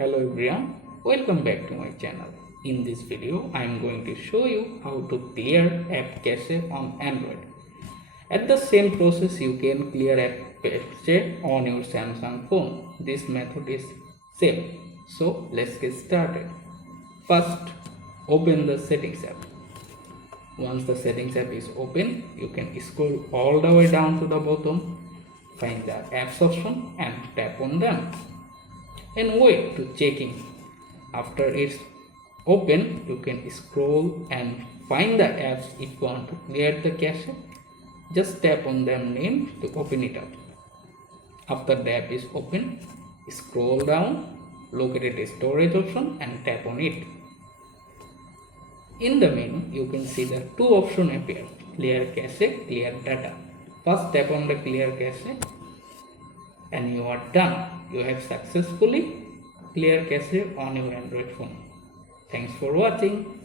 Hello everyone, welcome back to my channel. In this video, I am going to show you how to clear app cache on Android. At the same process, you can clear app cache on your Samsung phone. This method is same. So let's get started. First, open the settings app. Once the settings app is open, you can scroll all the way down to the bottom, find the apps option and tap on them and wait to checking. After it's open, you can scroll and find the apps if you want to clear the cache. Just tap on them name to open it up. After the app is open, scroll down, locate the storage option and tap on it. In the menu, you can see the two options appear: clear cache, clear data. First tap on the clear cache and you are done. You have successfully cleared cache on your Android phone. Thanks for watching.